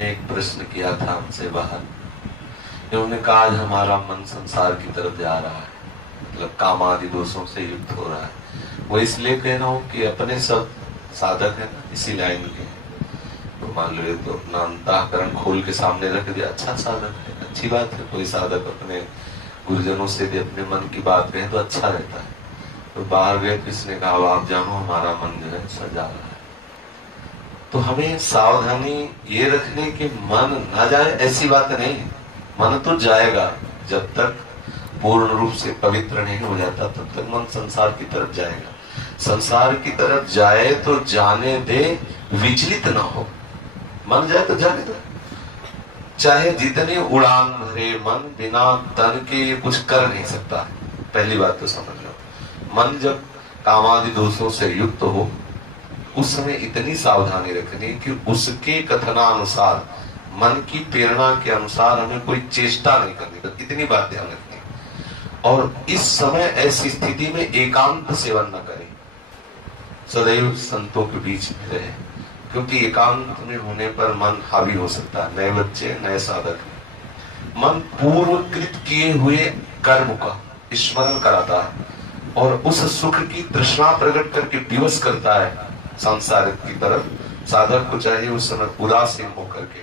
एक प्रश्न किया था हमसे बाहर। उन्होंने कहा आज हमारा मन संसार की तरफ जा रहा है, मतलब काम आदि दोषों से युक्त हो रहा है। वो इसलिए कह रहा हूँ कि अपने सब साधक है ना इसी लाइन के, तो मान लो तो अपना अंतःकरण खोल के सामने रख दिया, अच्छा साधक है, अच्छी बात है। कोई साधक अपने गुरुजनों से भी अपने मन की बात कहे तो अच्छा रहता है। तो बाहर गए, किसने कहा आप जानो हमारा मन जो है सजा रहा है। तो हमें सावधानी ये रखने की मन ना जाए ऐसी बात नहीं है। मन तो जाएगा, जब तक पूर्ण रूप से पवित्र नहीं हो जाता तब तक मन संसार की तरफ जाएगा। संसार की तरफ जाए तो जाने दे, विचलित ना हो। मन जाए तो जाने दो, चाहे जितनी उड़ान भरे मन बिना तन के कुछ कर नहीं सकता। पहली बात तो समझ लो, मन जब कामादि दोषों से युक्त हो उस समय इतनी सावधानी रखनी कि उसके कथनानुसार, मन की प्रेरणा के अनुसार हमें कोई चेष्टा नहीं करनी, तो इतनी बात ध्यान रखनी। और इस समय ऐसी स्थिति में एकांत सेवन न करें, सदैव संतों के बीच में रहे, क्योंकि एकांत में होने पर मन हावी हो सकता है। नए बच्चे, नए साधक, मन पूर्वकृत किए हुए कर्म का स्मरण कराता है और उस सुख की तृष्णा प्रकट करके विवश करता है सांसारिक की तरफ। साधक को चाहिए उस समय उदासीन होकर के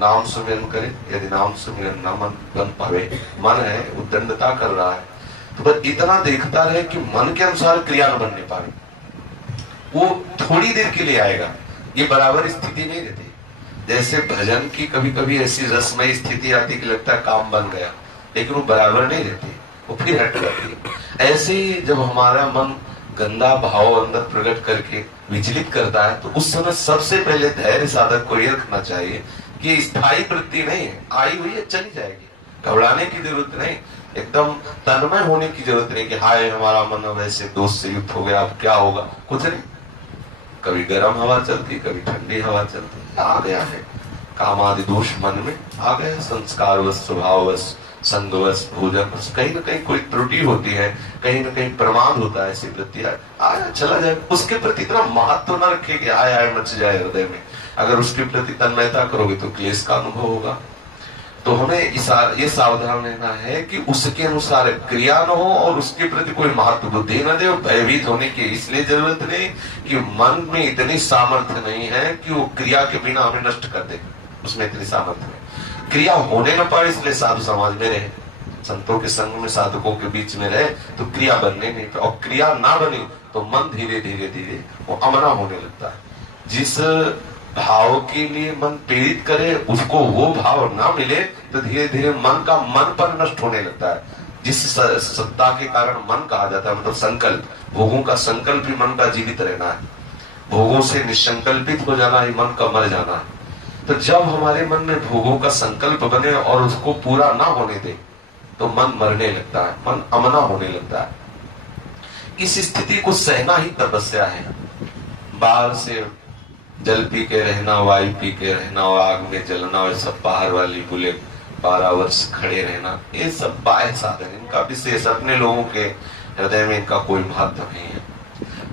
नाम सुमिरन करे। यदि नाम सुमिरन न मन बन पावे, मन है उद्दंडता कर रहा है, तो बस इतना देखता रहे कि मन के अनुसार क्रिया न बनने पाए। वो थोड़ी देर के लिए आएगा, ये बराबर स्थिति नहीं रहती। जैसे भजन की कभी कभी ऐसी रसमयी स्थिति आती कि लगता है काम बन गया, लेकिन वो बराबर नहीं रहती, वो फिर हट जाती है। ऐसे ही जब हमारा मन गंदा भाव अंदर प्रकट करके विचलित करता है, तो उस समय सबसे पहले धैर्य साधक को यह रखना चाहिए कि स्थायी वृत्ति नहीं है, आई हुई है चली जाएगी, घबराने की जरूरत नहीं, एकदम तन्मय होने की जरूरत नहीं कि हाय हमारा मन वैसे दोष से युक्त हो गया, अब क्या होगा। कुछ नहीं, कभी गर्म हवा चलती, कभी ठंडी हवा चलती, आ गया है काम आदि दोष मन में आ गया, संस्कारवश, स्वभाववश, संगवश, भोजन, कहीं ना कहीं कोई त्रुटि होती है, कहीं ना कहीं प्रमाद होता है, ऐसी वृत्ति आया चला जाए। उसके प्रति इतना महत्व न रखे कि आय आय मच जाए हृदय में। अगर उसके प्रति तन्मयता करोगे तो क्लेश का अनुभव होगा। तो हमें ये सावधान रहना है कि उसके अनुसार क्रिया न हो और उसके प्रति कोई महत्व बुद्धि न दे और भयभीत होने की इसलिए जरूरत नहीं कि मन में इतनी सामर्थ्य नहीं है कि वो क्रिया के बिना हमें नष्ट कर दे। उसमें इतनी सामर्थ्य नहीं, क्रिया होने न पाए, इसलिए साधु समाज में रहे, संतों के संग में, साधकों के बीच में रहे तो क्रिया बनने नहीं, और क्रिया ना बनी तो मन धीरे धीरे धीरे वो अमना होने लगता है। जिस भाव के लिए मन प्रेरित करे उसको वो भाव ना मिले तो धीरे धीरे मन का मन पर नष्ट होने लगता है। जिस सत्ता के कारण मन कहा जाता है, मतलब संकल्प, भोगों का संकल्प ही मन का जीवित रहना है, भोगों से निसंकल्पित हो जाना ही मन का मर जाना है। तो जब हमारे मन में भोगों का संकल्प बने और उसको पूरा ना होने दे तो मन मरने लगता है, मन अमना होने लगता है। इस स्थिति को सहना ही तपस्या है। बाहर से जल पी के रहना, वायु पी के रहना, और आग में जलना, और सब बाहर वाली बुले 12 वर्ष खड़े रहना, ये सब बाह्य साधन, इनका विशेष अपने लोगों के हृदय में इनका कोई महत्व नहीं है।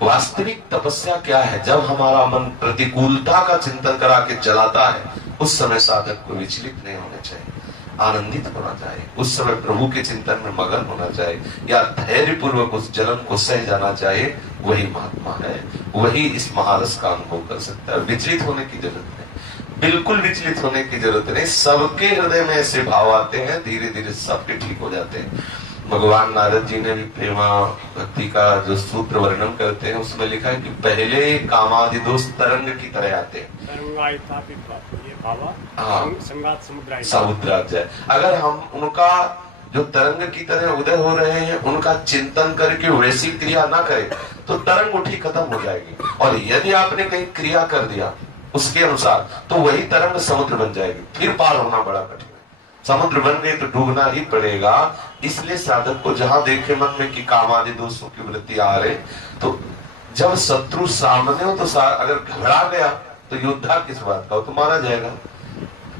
वास्तविक तपस्या क्या है? जब हमारा मन प्रतिकूलता का चिंतन करा के जलाता है, उस समय साधक को विचलित नहीं होना चाहिए, आनंदित होना चाहिए, उस समय प्रभु के चिंतन में मगन होना चाहिए, या धैर्य पूर्वक उस जलन को सह जाना चाहिए। वही महात्मा है, वही इस महारस का अनुभव कर सकता है। विचलित होने की जरूरत नहीं, बिल्कुल विचलित होने की जरूरत नहीं। सबके हृदय में ऐसे भाव आते हैं, धीरे धीरे सबके ठीक हो जाते हैं। भगवान नारद जी ने भी प्रेमा भक्ति का जो सूत्र वर्णन करते हैं उसमें लिखा है कि पहले कामादि दोष तरंग की तरह आते हैं, समुद्रात जाए। अगर हम उनका जो तरंग की तरह उदय हो रहे हैं उनका चिंतन करके वैसी क्रिया ना करें तो तरंग उठी खत्म हो जाएगी। और यदि आपने कहीं क्रिया कर दिया उसके अनुसार तो वही तरंग समुद्र बन जाएगी, फिर पार होना बड़ा कठिन है। समुद्र बन गए तो डूबना ही पड़ेगा। इसलिए साधक को जहां देखे मन में कि कामादि दोषों की वृत्ति आ रहे, तो जब शत्रु सामने हो तो अगर घबरा गया तो योद्धा किस बात का, तो मारा जाएगा।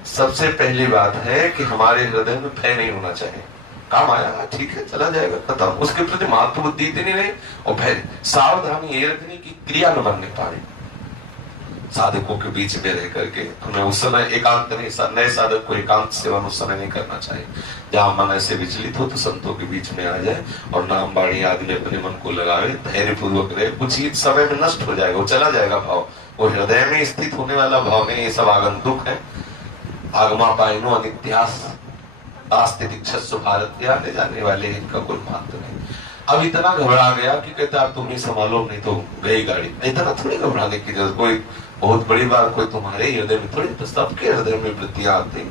सबसे पहली बात है कि हमारे हृदय में भय नहीं होना चाहिए। काम आया ठीक है चला जाएगा, खत्म, उसके प्रति महत्व बुद्धि इतनी नहीं। और भय, सावधानी ये रखनी कि क्रिया न बनने पाए। साधकों के बीच में रह करके हमें उस समय एकांत नहीं, नए साधक को एकांत सेवन उस समय नहीं करना चाहिए। जहां मन ऐसे विचलित हो तो संतों के बीच में आ जाए और नाम बाणी आदि में अपने मन को लगावे, धैर्य पूर्वक रहे। कुछ ही समय में नष्ट हो जाएगा, वो चला जाएगा भाव, वो हृदय में स्थित होने वाला भाव नहीं। ये सब आगंतुक है। आगमा पाइनो अनित्यास आस्ते दीक्षस्व भारत, ले जाने वाले इनका कोई महत्व नहीं। अब इतना घबरा गया कि कहता आप तुम ही संभालो, नहीं तो गई गाड़ी। इतना थोड़ी घबराने की जरूरत, कोई बहुत बड़ी बात कोई तुम्हारे हृदय में थोड़ी, तो सबके हृदय में वृत्तियां आती।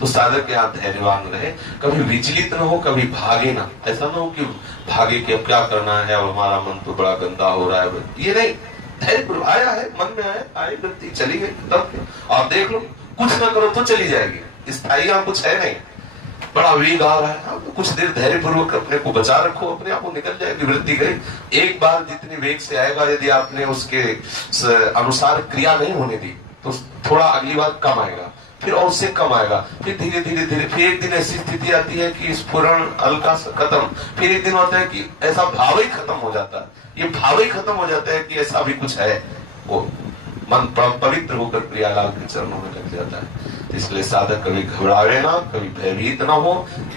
तो साधक यहाँ धैर्यवान रहे, कभी विचलित न हो, कभी भागे ना। ऐसा ना हो कि भागे कि अब क्या करना है और हमारा मन तो बड़ा गंदा हो रहा है, ये नहीं। धैर्य आया है, मन में आया, आई वृत्ति चली गई, तब आप देख लो, कुछ ना करो तो चली जाएगी, स्थायी यहाँ कुछ है नहीं। बड़ा वेग आ रहा है, तो कुछ देर धैर्य पूर्वक अपने को बचा रखो, अपने आप को निकल जाएगी वृत्ति गई। एक बार जितनी वेग से आएगा, यदि आपने उसके अनुसार क्रिया नहीं होने दी तो थोड़ा अगली बार कम आएगा, फिर और उससे कम आएगा, फिर धीरे धीरे धीरे, फिर एक दिन ऐसी स्थिति आती है कि स्फुरण हल्का सा खत्म, फिर एक दिन होता है कि ऐसा भाव ही खत्म हो जाता है। ये भाव ही खत्म हो जाता है कि ऐसा भी कुछ है, वो मन पवित्र होकर प्रियालाल के चरणों में लग जाता है। इसलिए साधक कभी घबरावे ना, कभी भयभीत ना हो,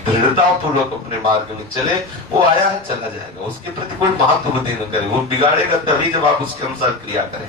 दृढ़ता पूर्वक अपने मार्ग में चले। वो आया है, चला जाएगा, उसके प्रति कोई महत्व बुद्धि न करे, वो बिगाड़ेगा तभी जब आप उसके अनुसार क्रिया करें।